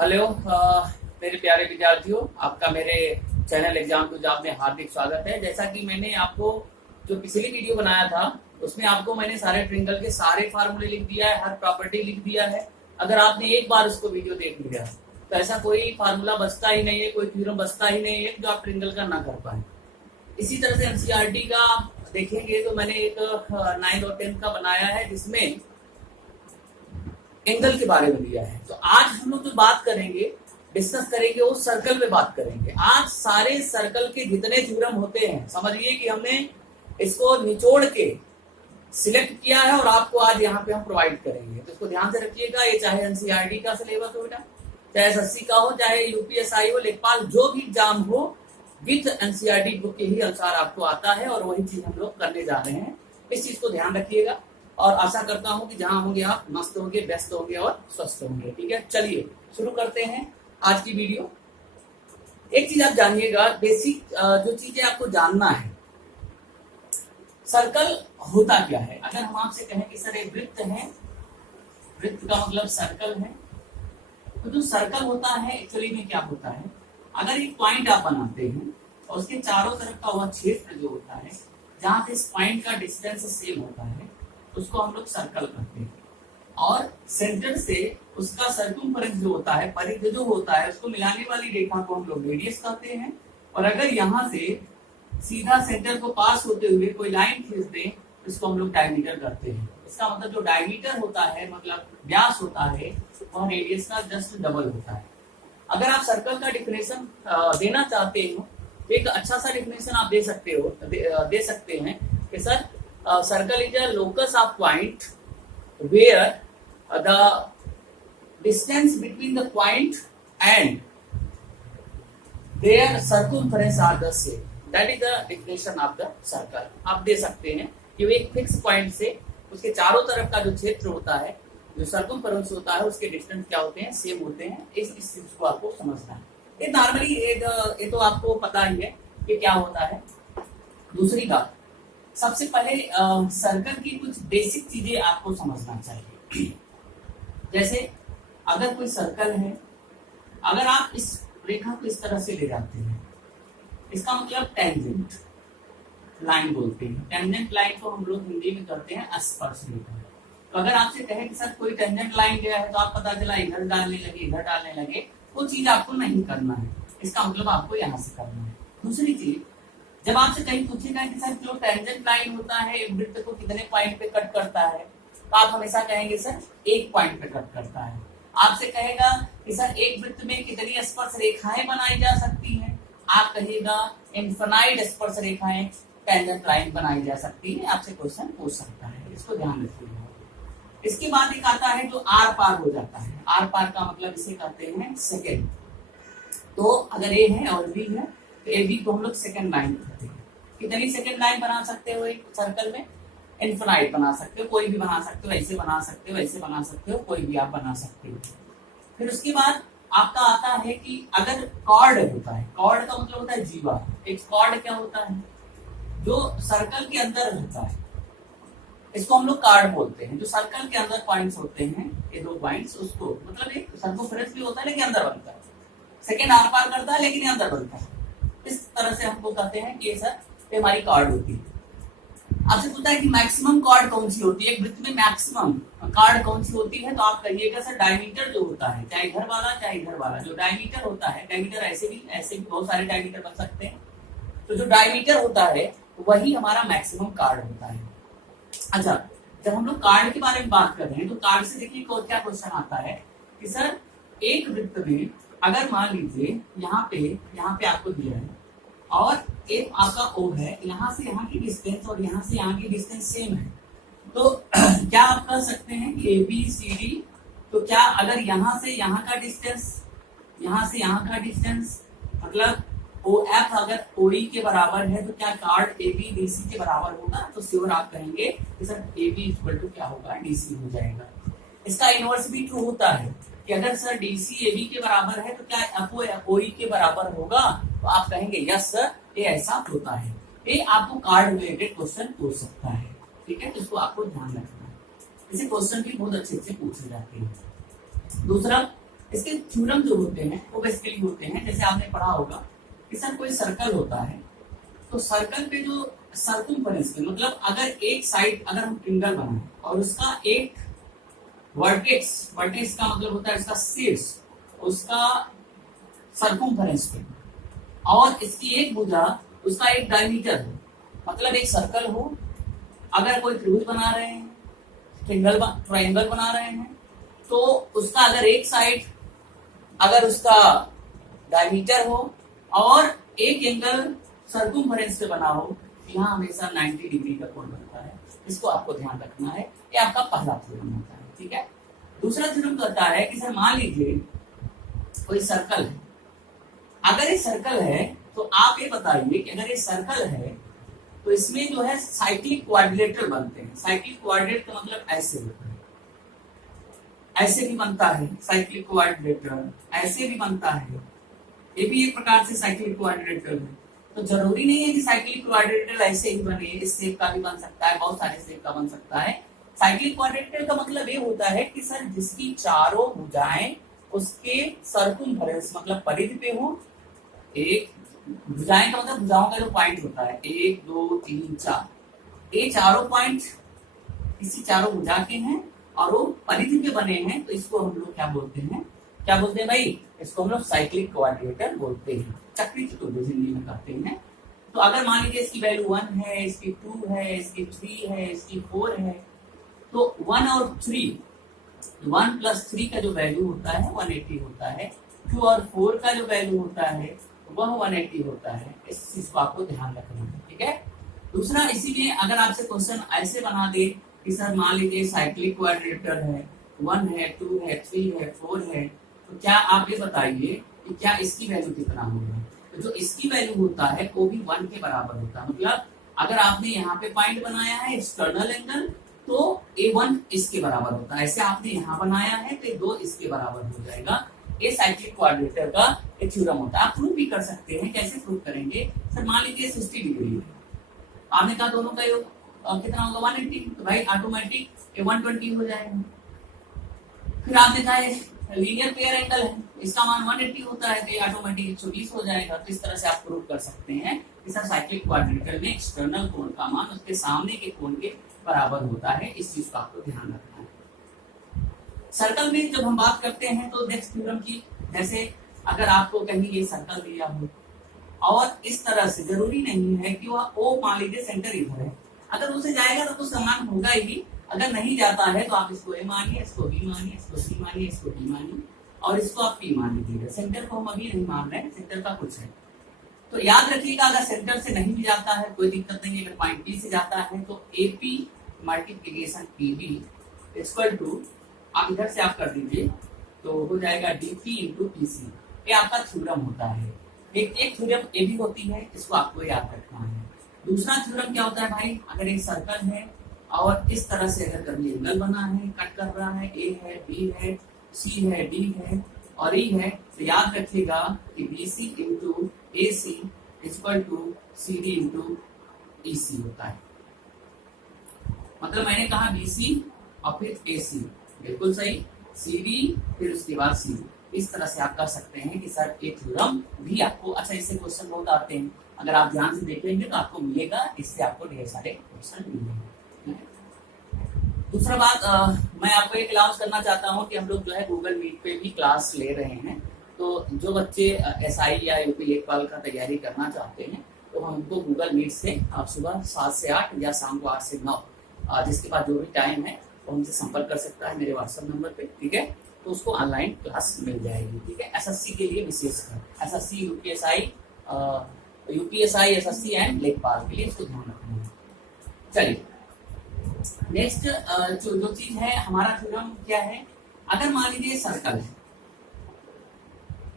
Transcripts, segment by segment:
Hello मेरे प्यारे विद्यार्थियों, आपका मेरे चैनल एग्जाम टू जॉब में हार्दिक स्वागत है। जैसा कि मैंने आपको जो पिछली वीडियो बनाया था उसमें आपको मैंने सारे ट्रिंगल के सारे फार्मूले लिख दिया है, हर प्रॉपर्टी लिख दिया है। अगर आपने एक बार उसको वीडियो देख लिया तो ऐसा कोई फार्मूला बचता ही नहीं है, कोई थ्योरम बचता ही नहीं है जो आप ट्रिंगल का ना कर पाए। इसी तरह से एनसीईआरटी का देखेंगे तो मैंने एक 9th और 10th का बनाया है जिसमें एंगल के बारे में दिया है। तो आज हम लोग जो बात करेंगे, डिस्कस करेंगे, वो सर्कल पे बात करेंगे। आज सारे सर्कल के जितने थ्योरम होते हैं, समझिए कि हमने इसको निचोड़ के सिलेक्ट किया है और आपको आज यहाँ पे हम प्रोवाइड करेंगे। तो इसको ध्यान से रखिएगा। ये चाहे एनसीईआरटी का सिलेबस हो बेटा, चाहे एसएससी का हो, चाहे यूपीएसआई हो, लेखपाल, जो भी एग्जाम हो, विथ एनसीईआरटी बुक के ही अनुसार आपको आता है और वही चीज हम लोग करने जा रहे हैं। इस चीज को ध्यान रखिएगा और आशा करता हूं कि जहां होंगे आप मस्त होंगे, व्यस्त होंगे और स्वस्थ होंगे। ठीक है, चलिए शुरू करते हैं आज की वीडियो। एक चीज आप जानिएगा, बेसिक जो चीजें आपको जानना है, सर्कल होता क्या है। अगर हम आपसे कहें कि सर एक वृत्त है, वृत्त का मतलब सर्कल है, तो जो सर्कल होता है एक्चुअली में क्या होता है, अगर एक पॉइंट आप बनाते हैं और उसके चारों तरफ का वह क्षेत्र जो होता है जहां से इस पॉइंट का डिस्टेंस सेम होता है उसको हम लोग सर्कल कहते हैं। और सेंटर से उसका सर्कमफेरेंस जो होता है, परिधि जो होता है, उसको मिलाने वाली रेखा को हम लोग रेडियस कहते हैं। और अगर यहाँ से सीधा सेंटर को पास होते हुए कोई लाइन खींच दें तो इसको हम लोग डायमीटर कहते हैं। इसका मतलब जो डायमीटर होता है, मतलब व्यास होता है, वह रेडियस का जस्ट डबल होता है। अगर आप सर्कल का डिफिनेशन देना चाहते हो तो एक अच्छा सा डिफिनेशन आप दे सकते हैं कि sir circle is a locus of point where the distance between the point and their circumference are the same. That is the definition of the circle. आप दे सकते हैं कि वो एक फिक्स पॉइंट से उसके चारों तरफ का जो क्षेत्र होता है, जो सर्कमफेरेंस होता है, उसके डिस्टेंस क्या होते हैं, सेम होते हैं। इस चीज को आपको समझना है। ये नॉर्मली ये तो आपको पता ही है कि क्या होता है। दूसरी बात, सबसे पहले सर्कल की कुछ बेसिक चीजें आपको समझना चाहिए। जैसे अगर कोई सर्कल है, अगर आप इस रेखा को इस तरह से ले जाते हैं, इसका मतलब टेंजेंट लाइन बोलते हैं। टेंजेंट लाइन को हम लोग हिंदी में कहते हैं स्पर्श रेखा। तो अगर आपसे कहे कि सर कोई टेंजेंट लाइन गया है तो आप पता चला इधर डालने लगे, इधर डालने लगे, वो चीज आपको नहीं करना है। इसका मतलब आपको यहाँ से करना है। दूसरी चीज, जब आपसे कहीं पूछेगा कि सर जो टेंजेंट लाइन होता है एक वृत्त को कितने पॉइंट पे कट करता है, तो आप हमेशा कहेंगे सर एक पॉइंट पे कट करता है। आपसे कहेगा कि सर एक वृत्त में कितनी स्पर्श रेखाएं बनाई जा सकती हैं, आप कहिएगा इनफिनाइट स्पर्श रेखाएं, टेंजेंट लाइन बनाई जा सकती है। आपसे क्वेश्चन पूछ सकता है, इसको ध्यान रखिएगा। इसके बाद एक आता है जो आर पार हो जाता है। आर पार का मतलब इसे कहते हैं सेकेंड। तो अगर ए है और बी है तो ए बी को हम लोग सेकंड लाइन कहते हैं। कितनी सेकंड लाइन बना सकते हो एक सर्कल में? इनफिनाइट बना सकते हो, कोई भी बना सकते हो, ऐसे बना सकते हो, ऐसे बना सकते हो, कोई भी आप बना सकते हो। फिर उसके बाद आपका आता है कि अगर कॉर्ड होता है, कॉर्ड का मतलब होता है जीवा। एक कॉर्ड क्या होता है, जो सर्कल के अंदर होता है, इसको हम लोग कार्ड बोलते हैं। जो सर्कल के अंदर पॉइंट्स होते हैं, ये दो पॉइंट्स, उसको मतलब एक सर्कमफेरेंस भी होता है लेकिन अंदर बनता है, सेकंड आर पार करता है लेकिन अंदर बनता है। इस तरह से हमको कहते हैं कि सर ये हमारी कार्ड होती है। आपसे पूछता है कि मैक्सिमम कार्ड कौन सी होती है, एक वृत्त में मैक्सिमम कार्ड कौन सी होती है, तो आप कहिएगा सर डायमीटर जो होता है, चाहे इधर वाला चाहे इधर वाला, जो डायमीटर होता है, डायमीटर ऐसे भी बहुत सारे डायमीटर बन सकते हैं, तो जो डायमीटर होता है वही हमारा मैक्सिमम कार्ड होता है। अच्छा, जब हम लोग कार्ड के बारे में बात कर रहे हैं तो कार्ड से देखिए क्या क्वेश्चन आता है कि सर एक वृत्त में अगर मान लीजिए यहाँ पे आपको दिया है और एक आपका ओ है, यहाँ से यहाँ की डिस्टेंस और यहाँ से यहाँ की डिस्टेंस सेम है, तो क्या आप कह सकते हैं कि ए बी सी डी, तो क्या अगर यहाँ से यहाँ का डिस्टेंस, यहाँ से यहाँ का डिस्टेंस, मतलब ओ एफ अगर ओ ई के बराबर है तो क्या card A B D C के बराबर होगा? तो श्योर आप कहेंगे कि sir A B equal to क्या होगा, डी सी हो जाएगा। इसका इनवर्स भी ट्रू होता है कि अगर sir D C A B के बराबर है तो क्या एफ ओ ई के बराबर होगा? तो आप कहेंगे यस सर, ये ऐसा होता है। ये आपको कार्ड रिलेटेड क्वेश्चन पूछ सकता है। ठीक है, तो इसको आपको ध्यान रखना है। इसे क्वेश्चन भी बहुत अच्छे से पूछे जाते हैं। दूसरा, इसके थ्योरम जो होते हैं वो बेसिकली होते हैं, जैसे आपने पढ़ा होगा कि सर कोई सर्कल होता है, तो सर्कल पे जो सर्कमफेरेंस पे, मतलब अगर एक साइड अगर हम ट्रिंगल बनाए और उसका एक वर्टेक्स, वर्टेक्स का मतलब होता है इसका शीर्ष, उसका सर्कमफेरेंस पे, और इसकी एक भुजा उसका एक डायमीटर हो, मतलब एक सर्कल हो, अगर कोई त्रिभुज बना रहे हैं, ट्रायंगल बना रहे हैं, तो उसका अगर एक साइड अगर उसका डायमीटर हो और एक एंगल सर्कमफेरेंस पे बना हो, यहाँ हमेशा 90 डिग्री का कोण बनता है। इसको आपको ध्यान रखना है, ये आपका पहला थ्योरम होता है, ठीक है। दूसरा थ्योरम कहता है कि सर मान लीजिए कोई सर्कल है, अगर ये सर्कल है तो आप ये बताइए कि अगर ये सर्कल है तो इसमें जो है साइक्लिक क्वाड्रिलेटरल बनते हैं। साइक्लिक क्वाड्रिलेटरल का मतलब ऐसे होता है, ऐसे भी बनता है साइक्लिक क्वाड्रिलेटरल, ऐसे भी बनता है, ये भी एक प्रकार से साइक्लिक क्वाड्रिलेटरल है। तो जरूरी नहीं है कि साइक्लिक क्वाड्रिलेटरल ऐसे ही बने, इस शेप का भी बन सकता है, बहुत सारे शेप का बन सकता है। साइक्लिक क्वाड्रिलेटरल का मतलब ये होता है कि सर जिसकी चारों भुजाएं उसके सर्कमफेरेंस मतलब परिधि पे हो, एक भुजाएं का मतलब भुजाओं का जो पॉइंट होता है 1 2 3 4, ये चारों पॉइंट इसी चारों भुजा के हैं और वो परिधि पे बने हैं, तो इसको हम लोग क्या बोलते हैं, क्या बोलते हैं भाई, इसको हम लोग साइक्लिक क्वाड्रिलेटरल बोलते हैं, चक्री चतुर्भुज हिंदी में कहते हैं। तो अगर मान लीजिए इसकी वैल्यू 1 है, इसकी 2 है, इसकी 3 है, इसकी 4 है, तो 1 और 3, 1 प्लस 3 का जो वैल्यू होता है 180 होता है, 2 और 4 का जो वैल्यू होता है वह 180 होता है। इस चीज को आपको ध्यान रखना है, ठीक है। दूसरा, इसीलिए अगर आपसे क्वेश्चन ऐसे बना दे कि सर मान लीजिए साइक्लिक क्वाड्रिलेटरल है, 1 है, 2 है, 3 है, 4 है, तो क्या आप ये बताइए कि क्या इसकी वैल्यू कितना होगा। तो जो इसकी वैल्यू होता है वो भी 1 के बराबर होता है। मतलब अगर आपने यहाँ पे पॉइंट बनाया है एक्सटर्नल एंगल, तो A1 इसके बराबर होता है, ऐसे आपने यहाँ बनाया है तो 2 इसके बराबर हो जाएगा। ये साइक्लिक क्वाड्रिलेटरल का एक थ्योरम होता है। आप प्रूव भी कर सकते हैं, कैसे प्रूव करेंगे, सर मान लीजिए 60 डिग्री है, आपने कहा दोनों का योग कितना होगा 180, तो भाई ऑटोमेटिक 120 हो जाएगा। फिर आपने कहा लीनियर पेयर एंगल है, इसका मान 180 होता है, तो ये ऑटोमेटिक 120 हो जाएगा। तो इस तरह से आप प्रूव कर सकते हैं कि सर साइक्लिक क्वाड्रिलेटरल में एक्सटर्नल कोण का मान उसके सामने के कोण के बराबर होता है। इस चीज का आपको ध्यान रखना है। सर्कल में जब हम बात करते हैं तो नेक्स्ट थ्योरम की, जैसे अगर आपको कहीं ये सर्कल दिया हो और इस तरह से, जरूरी नहीं है कि वह ओ मान लीजिए सेंटर इधर है, अगर उसे जाएगा तो समान होगा ही, अगर नहीं जाता है तो आप इसको ए मानिए, इसको बी मानिए, इसको सी मानिए, इसको डी मानिए और इसको आप पी मान लीजिएगा। सेंटर को हम अभी नहीं मान रहे हैं, सेंटर का कुछ है। तो याद रखिएगा अगर सेंटर से नहीं भी जाता है कोई दिक्कत नहीं है, अगर पॉइंट पी से जाता है तो AP multiplication PB equal to, आप इधर से आप कर दीजिए तो हो जाएगा डीपी इंटू पीसी। ये आपका थ्योरम होता है। एक थ्योरम ये भी होती है, इसको आपको याद रखना है। दूसरा थ्योरम क्या होता है भाई, अगर एक सर्कल है और इस तरह से अगर कभी एंगल बना है, कट कर रहा है, ए है, बी है, सी है, डी है और ई है, तो याद रखिएगा कि B C into A C equal to C D into E C होता है। मतलब मैंने कहा बी सी और फिर ए सी, बिल्कुल सही, सी डी फिर उसके बाद सी। इस तरह से आप कर सकते हैं कि सर ये थ्योरम भी आपको, अच्छा इससे क्वेश्चन बहुत आते हैं, अगर आप ध्यान से देखेंगे तो आपको मिलेगा, इससे आपको ढेर सारे क्वेश्चन मिलेंगे। दूसरा बात, मैं आपको एक अनाउंस करना चाहता हूँ कि हम लोग जो है गूगल मीट पे भी क्लास ले रहे हैं। तो जो बच्चे एसआई या यूपी लेखपाल का तैयारी करना चाहते हैं तो हमको गूगल मीट से आप सुबह 7 से 8 या शाम को 8 से 9, जिसके बाद जो भी टाइम है वो हमसे संपर्क कर सकता है मेरे व्हाट्सएप नंबर पे, ठीक है। तो उसको ऑनलाइन क्लास मिल जाएगी, ठीक है। एसएससी के लिए विशेषकर, एसएससी यूपीएसआई एसएससी एंड लेखपाल के लिए इसको ध्यान रखना है। चलिए नेक्स्ट जो चीज है, हमारा थ्योरम क्या है, अगर मान लीजिए सर्कल है,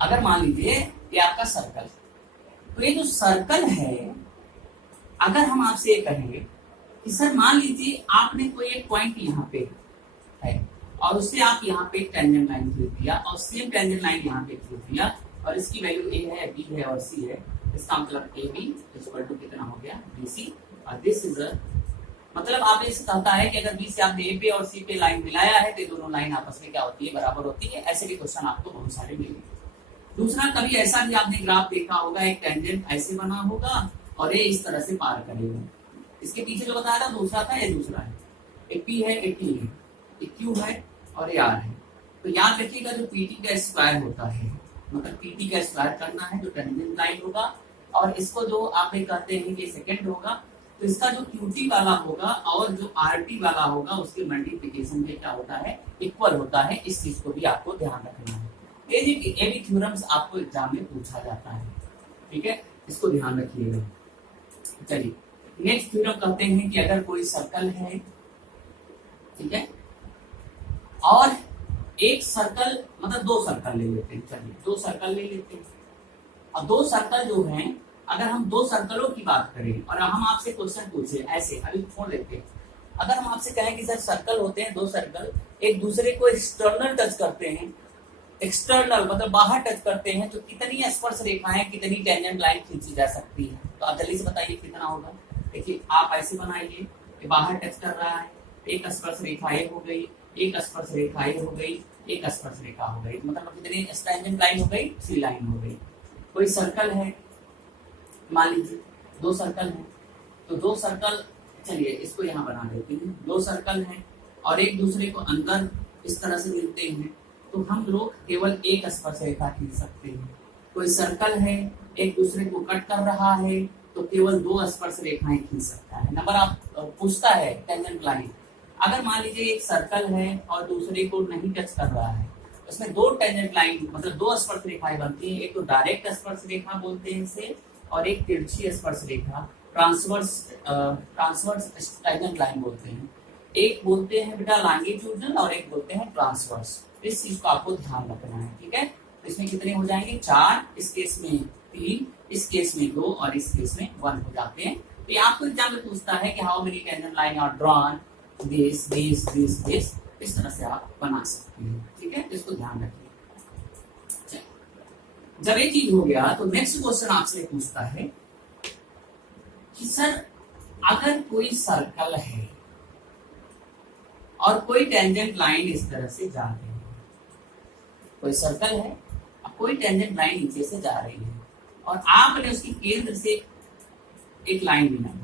अगर मान लीजिए ये आपका सर्कल है, तो ये जो सर्कल है, अगर हम आपसे ये कहेंगे कि सर मान लीजिए आपने कोई एक पॉइंट यहाँ पे है और उससे आप यहाँ पे टेंजेंट लाइन खींच दिया और सेम टेंजेंट लाइन यहाँ पे खींच दिया और इसकी वैल्यू ए है, बी है और सी है, इसका मतलब ए बी इक्वल टू कितना हो गया, बी सी, और दिस इज मतलब आप इसे कहता है कि अगर बी से आपने ए पे और सी पे लाइन मिलाया है तो ये दोनों लाइन आपस में क्या होती है, बराबर होती है। ऐसे भी क्वेश्चन आपको बहुत सारे मिलेंगे। दूसरा, कभी ऐसा भी आपने ग्राफ देखा होगा, एक टेंजेंट ऐसे बना होगा और ये इस तरह से पार करेगा। इसके पीछे जो बताया था दूसरा था, ये दूसरा है। एक पी है, एक टी है, एक क्यू है और ये आर है। तो याद रखिएगा जो पीटी का स्क्वायर होता है, मतलब पीटी का स्क्वायर करना है जो टेंजेंट लाइन होगा, और इसको जो आप कहते हैं कि सेकंड होगा, तो इसका जो क्यूटी वाला होगा और जो आरटी वाला होगा उसके मल्टीप्लिकेशन पे क्या होता है, इक्वल होता है। इस चीज को भी आपको ध्यान रखना है। ये भी थ्योरम्स आपको एग्जाम में पूछा जाता है, ठीक है, इसको ध्यान रखिएगा। चलिए नेक्स्ट थ्योरम कहते हैं कि अगर कोई सर्कल है, ठीक है, और एक सर्कल, मतलब दो सर्कल ले लेते हैं, चलिए दो सर्कल ले लेते हैं। अब दो सर्कल जो हैं, अगर हम दो सर्कलों की बात करें और हम आपसे क्वेश्चन पूछे ऐसे, अभी छोड़ देते हैं, अगर हम आपसे कहें कि सर सर्कल होते हैं दो सर्कल, एक दूसरे को एक्सटर्नल टच करते हैं, एक्सटर्नल मतलब बाहर टच करते हैं, तो कितनी स्पर्श रेखाएं, कितनी टेंजेंट लाइन खींची जा सकती है? तो आप जल्दी से बताइए कितना होगा। देखिए आप ऐसे बनाइए, बाहर टच कर रहा है, एक स्पर्श रेखा ये हो गई, एक स्पर्श रेखा ये हो गई, एक स्पर्श रेखा हो गई, मतलब कितनी टेंजेंट लाइन हो गई, 3 लाइन हो गई। कोई सर्कल है, मान लीजिए दो सर्कल है, तो दो सर्कल, चलिए इसको यहाँ बना देते हैं, दो सर्कल हैं और एक दूसरे को अंदर इस तरह से मिलते हैं, तो हम लोग केवल एक स्पर्श रेखा खींच सकते हैं। कोई सर्कल है, एक दूसरे को कट कर रहा है, तो केवल दो स्पर्श रेखाएं खींच सकता है। नंबर आप पूछता है टेंजेंट लाइन, अगर मान लीजिए एक सर्कल है और दूसरे को नहीं टच कर रहा है, उसमें दो टेंजेंट लाइन मतलब दो स्पर्श रेखाएं बनती हैं। एक तो डायरेक्ट स्पर्श रेखा बोलते हैं इसे, और एक तिरछी स्पर्श रेखा ट्रांसवर्स टेंजेंट लाइन बोलते हैं। एक बोलते हैं बेटा लॉन्गिट्यूडनल और एक बोलते हैं ट्रांसवर्स। इस चीज को आपको ध्यान रखना है, ठीक है। तो इसमें कितने हो जाएंगे, 4, इस केस में 3, इस केस में 2 और इस केस में 1 हो जाते हैं। तो ये आपको एग्जाम में पूछता है कि how many tangent line are drawn, this this this this, इस तरह से आप बना सकते हैं, ठीक है। इसको ध्यान रखिए। जब ये चीज हो गया तो नेक्स्ट क्वेश्चन आपसे पूछता है कि सर अगर कोई सर्कल है और कोई टेंजेंट लाइन इस तरह से जा रही है, कोई सर्कल है और कोई टेंजेंट लाइन नीचे से जा रही है और आपने उसकी केंद्र से एक लाइन बनाई है।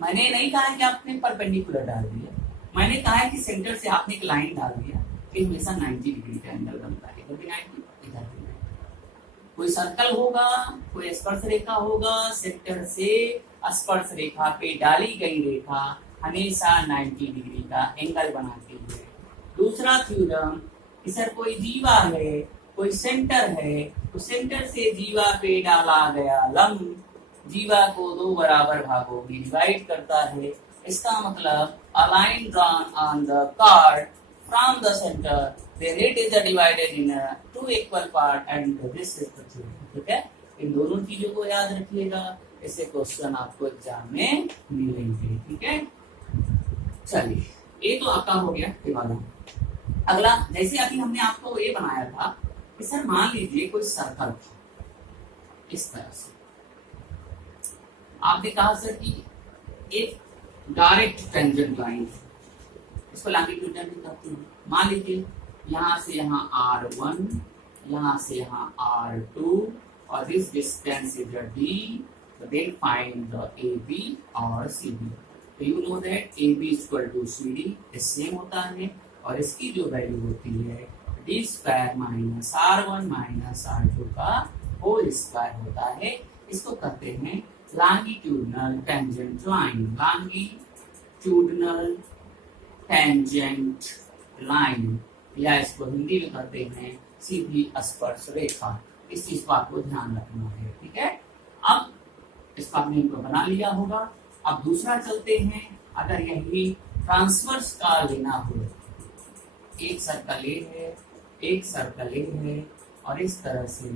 मैंने नहीं कहा है कि आपने परपेंडिकुलर डाल दिया, मैंने कहा है कि सेंटर से आपने एक लाइन डाल दिया, फिर हमेशा 90 डिग्री का एंगल बनता है, इधर भी 90, इधर भी 90। कोई सर्कल होगा, कोई स्पर्श रेखा होगा, सेंटर से स्पर्श रेखा पे डाली गई रेखा हमेशा 90 डिग्री का एंगल बनाती है। दूसरा थ्योरम कि सर कोई जीवा है, कोई सेंटर है, तो सेंटर से जीवा पे डाला गया लंब जीवा को दो बराबर भागों में डिवाइड करता है। इसका मतलब a line drawn on the card from the center, then it is divided in two equal part and this is the theorem, ठीक है। इन दोनों चीजों को याद रखिएगा, ऐसे क्वेश्चन आपको एग्जाम में मिलेंगे, ठीक है। चलिए ये तो आपका हो गया ये वाला। अगला, जैसे अभी हमने आपको ये बनाया था कि सर मान लीजिए कोई सर्कल था इस तरह से, आपने कहा सर कि एक डायरेक्ट टेंजेंट लाइन, इसको लॉन्गिट्यूडनल भी कहते हैं। मान लीजिए यहाँ से यहाँ R1, यहाँ से यहाँ R2 और this distance is D, then find the AB और CD। तो you know that AB equal to CD same होता है और इसकी जो वैल्यू होती है D square minus R1 minus R2 का होल स्क्वायर होता है। इसको कहते हैं longitudinal tangent line, longitudinal tangent line, या इसको हिंदी में कहते हैं सीधी स्पर्श रेखा। इस चीज को आपको ध्यान रखना है, ठीक है। अब इसका आपने इनको बना लिया होगा। अब दूसरा चलते हैं, अगर यही ट्रांसवर्स का लेना हो, एक सर्कल ए है, एक सर्कल ए है और इस तरह से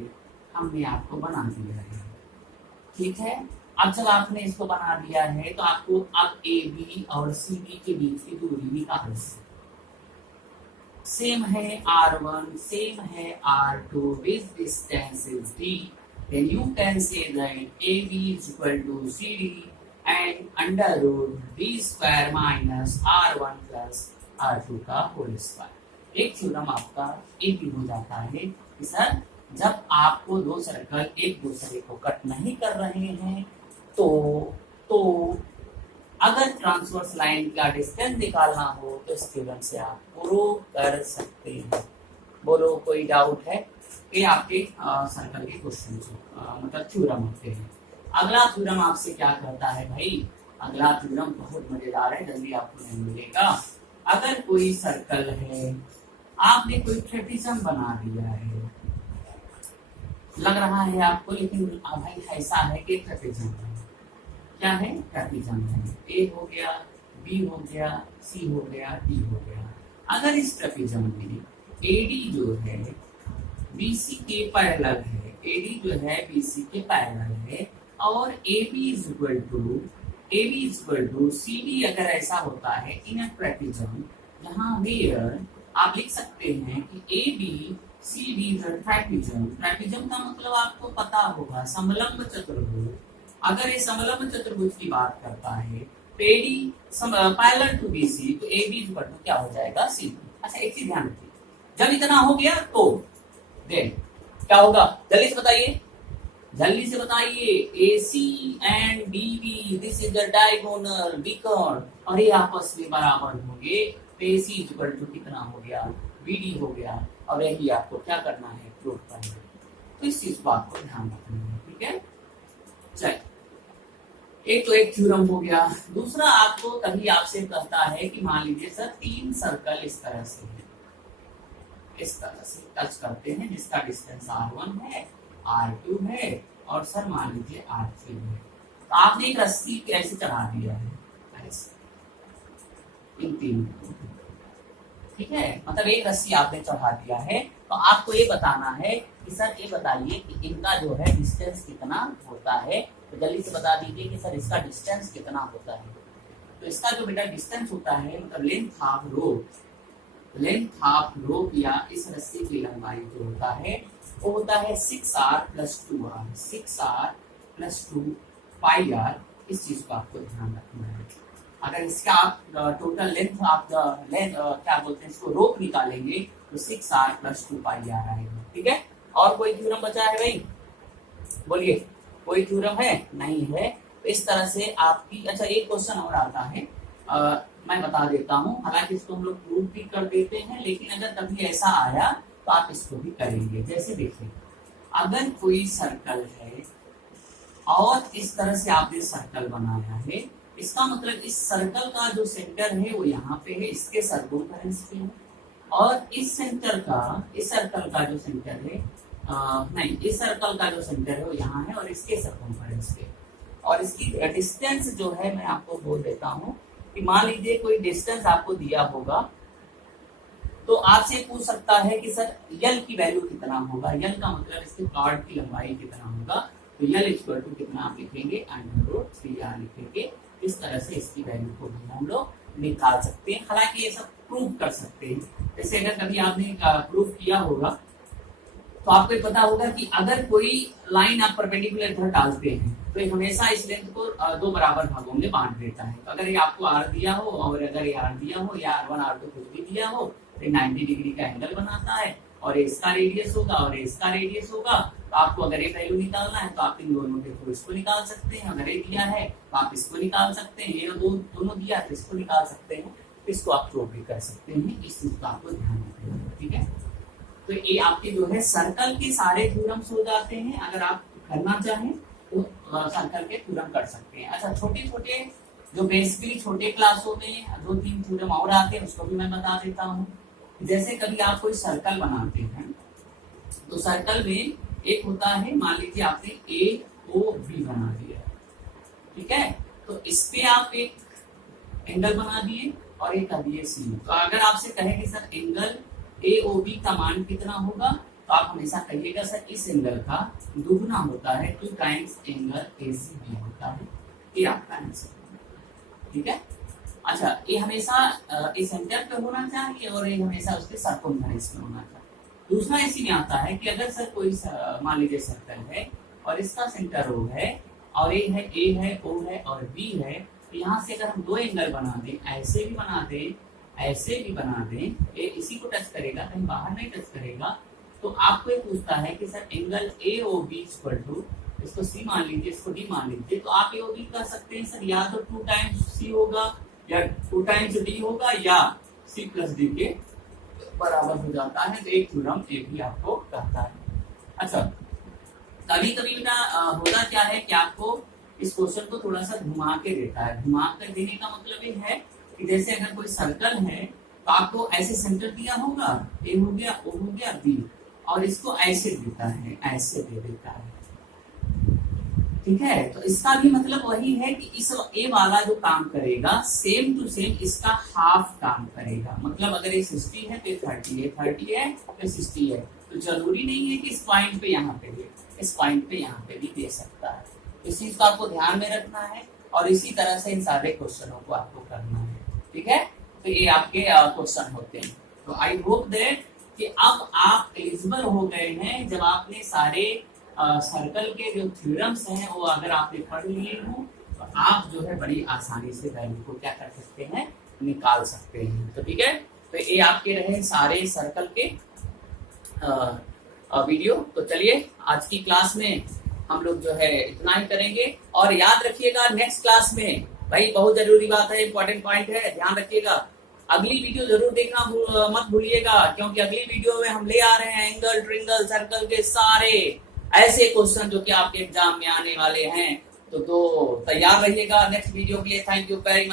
हमने आपको बना दिया है, ठीक है। अब जब आपने इसको बना दिया है तो आपको अब ए बी और सी बी के बीच की दूरी निकालनी है। सेम है R1, सेम है R2, this distance is D, then you can say that AB is equal to CD and under root B square minus R1 plus R2 का whole square. एक theorem आपका ये भी हो जाता है कि सर जब आपको दो सर्कल एक दूसरे को कट नहीं कर रहे हैं तो अगर ट्रांसवर्स लाइन का डिस्टेंस निकालना हो तो इस थ्योरम से आप प्रूव कर सकते हैं। बोलो कोई डाउट है? ये आपके सर्कल के क्वेश्चन मतलब थ्योरम होते हैं। अगला थ्योरम आपसे क्या करता है भाई? अगला थ्योरम बहुत मजेदार है, जल्दी आपको नहीं मिलेगा। अगर कोई सर्कल है, आपने कोई ट्रेपिज्म बना दिया है, लग रहा है आपको, लेकिन भाई ऐसा है कि ट्रेपिज्म है। क्या है? ट्रेपिज्म है। ए हो गया, बी हो गया, सी हो गया, डी हो गया। अगर इस ट्रेपिज्म में एडी जो है बीसी के पैरेलल है, एडी जो है बीसी के पैरेलल है, और AB is equal to CD अगर ऐसा होता है इन अ ट्रेपिज्म, जहां वेयर आप लिख सकते हैं कि AB CD is a trapezium. Trapezium का मतलब आपको पता होगा समलंब चतुर्भुज। अगर ये समलंब चतुर्भुज की बात करता है तो AD पैरेलल टू BC, तो AB इज इक्वल टू क्या हो जाएगा? CD। अच्छा एक चीज ध्यान रखिए, जब इतना हो गया तो देन क्या होगा? जल्दी से बताइए, जल्दी से बताइए। AC and DB this is the diagonal beacon, और ये आपस में बराबर होंगे तो AC इज इक्वल टू कितना हो गया? BD हो गया। और यही आपको क्या करना है? प्रूव करना है। तो इस चीज बात को ध्यान रखना है, ठीक है? चलिए, एक तो एक थ्योरम हो गया। दूसरा, आपको कभी आपसे कहता है कि मान लीजिए सर तीन सर्कल इस तरह से है, इस तरह से टच करते हैं, जिसका डिस्टेंस R1 है, R2 है, और सर मान लीजिए R3 है। तो आपने एक रस्सी कैसे चढ़ा दिया है? ऐसे इन तीन, ठीक है, मतलब एक रस्सी आपने चढ़ा दिया है। तो आपको ये बताना है कि सर ये बताइए कि इनका जो है डिस्टेंस कितना होता है। तो जल्दी से बता दीजिए कि सर इसका डिस्टेंस कितना होता है। तो इसका जो बेटा डिस्टेंस होता है, मतलब लेंथ हाफ रोप या इस रस्सी की लंबाई जो होता है वो होता है 6R + 2R, 6R + 2 πr। इस चीज को आपको ध्यान रखना है। अगर इसका आप टोटल लेंथ आप क्या बोलते हैं इसको रोप निकालेंगे तो 6R + 2 πr आएगा, ठीक है? और कोई थ्योरम बचा है भाई? बोलिए, कोई थ्योरम है? नहीं है। तो इस तरह से आपकी, अच्छा एक क्वेश्चन और आता है, मैं बता देता हूँ, हालांकि इसको हम लोग प्रूव भी कर देते हैं, लेकिन अगर कभी ऐसा आया तो आप इसको भी करेंगे। जैसे देखिए, अगर कोई सर्कल है और इस तरह से आपने सर्कल बनाया है, इसका मतलब इस सर्कल का जो सेंटर है वो यहाँ पे है, इसके सर्कमफेरेंस पे है, और इस सर्कल का जो सेंटर है नहीं, इस सर्कल का जो सेंटर है वो यहाँ है और इसके सर्कमफेरेंस पे। और इसकी डिस्टेंस जो है मैं आपको बोल देता हूँ कि मान लीजिए कोई डिस्टेंस आपको दिया होगा, तो आपसे पूछ सकता है कि सर यल की वैल्यू कितना होगा। यल का मतलब इसके कार्ड की लंबाई कितना होगा। तो यल इक्वल टू कितना आप लिखेंगे? √3r लिखेंगे। इस तरह से इसकी वैल्यू को भी हम लोग निकाल सकते हैं। हालांकि ये सब प्रूव कर सकते हैं। जैसे अगर कभी आपने प्रूव किया होगा तो आपको पता होगा कि अगर कोई लाइन आप परपेंडिकुलर इधर डालते हैं तो ये हमेशा इस लेंथ को दो बराबर भागों में बांट देता है। तो अगर ये आपको R दिया हो और अगर ये R दिया हो या R1 R2 कुछ भी दिया हो तो 90 डिग्री का एंगल बनाता है, और इसका रेडियस होगा और इसका रेडियस होगा। तो आपको अगर ये वैल्यू निकालना है तो आप इन दोनों के थ्रू इसको निकाल सकते हैं। अगर ये दिया है तो आप इसको निकाल सकते हैं, ये दोनों दिया है तो इसको निकाल सकते हैं। इसको आप प्रूव भी कर सकते हैं। इस चीज का आपको ध्यान रखना है, ठीक है? तो ये आपके जो है सर्कल के सारे थ्योरम्स हो जाते हैं। अगर आप करना चाहें तो सर्कल के थ्योरम कर सकते हैं। अच्छा, छोटे छोटे जो बेसिकली छोटे क्लासों में 2-3 थ्योरम और आते हैं उसको भी मैं बता देता हूँ। जैसे कभी आप कोई सर्कल बनाते हैं तो सर्कल में एक होता है, मान लीजिए आपने AOB बना दिया, ठीक है? तो इस पे आप एक एंगल बना दिए और एक कर दिए C। तो अगर आपसे कहें कि सर एंगल AOB का मान कितना होगा, तो आप हमेशा कहिएगा सर इस एंगल का दुगुना होता है, 2 टाइम्स एंगल ACB होता है। ये आपका आंसर, ठीक है? अच्छा, ये हमेशा इस सेंटर पे होना चाहिए और ये हमेशा उसके सर्कमफेरेंस में होना चाहिए। दूसरा इसी में आता है कि अगर सर कोई मान लीजिए सर्कल है और इसका सेंटर O है और ए है, ओ है और बी है, तो यहाँ से अगर हम दो एंगल बना दें, ऐसे भी बना दें, ऐसे भी बना दें, ए इसी को टच करेगा, कहीं बाहर नहीं टच करेगा, तो आपको ये पूछता है कि sir angle A O B equal to, इसको सी मान लीजिए, इसको डी मान लीजिए, तो आप ए ओ बी कह सकते हैं सर या तो 2 टाइम्स सी होगा या 2 टाइम्स डी होगा या सी प्लस डी के बराबर हो जाता है। तो एक थ्योरम ये भी आपको कहता है। अच्छा, कभी कभी ना होता क्या है कि आपको इस क्वेश्चन को थोड़ा सा घुमा के देता है। घुमा कर देने का मतलब ये है कि जैसे अगर कोई सर्कल है तो आपको ऐसे सेंटर दिया होगा, ए हो गया, ओ हो गया, बी, और इसको ऐसे देता है, ऐसे दे देता है, ठीक है। तो इसका भी मतलब वही है कि इस ए वाला जो काम करेगा सेम टू सेम इसका हाफ काम करेगा। मतलब अगर ये 60 है तो 30 है, 30 है तो 60 है, तो जरूरी नहीं है कि इस पॉइंट पे यहाँ पे दे, इस पॉइंट पे यहाँ पे भी दे सकता है। इस चीज को आपको ध्यान में रखना है और इसी तरह से इन सारे क्वेश्चनों को आपको करना है, ठीक है। तो ये आपके क्वेश्चन होते हैं। तो आई होप दैट कि अब आप एलिजिबल हो गए हैं। जब आपने सारे सर्कल के जो थ्योरम्स हैं वो अगर आपने पढ़ लिए हो तो आप जो है बड़ी आसानी से वैल्यू को क्या कर सकते हैं, निकाल सकते हैं। तो ठीक है, तो ये आपके रहे सारे सर्कल के वीडियो। तो चलिए आज की क्लास में हम लोग जो है इतना ही करेंगे और याद रखिएगा नेक्स्ट क्लास में, भाई बहुत जरूरी बात है, इंपॉर्टेंट पॉइंट है, ध्यान रखिएगा। अगली वीडियो जरूर देखना मत भूलिएगा, क्योंकि अगली वीडियो में हम ले आ रहे हैं एंगल, ट्रिंगल, सर्कल के सारे ऐसे क्वेश्चन जो कि आपके एग्जाम में आने वाले हैं। तो तैयार रहिएगा नेक्स्ट वीडियो के लिए। Thank you very much.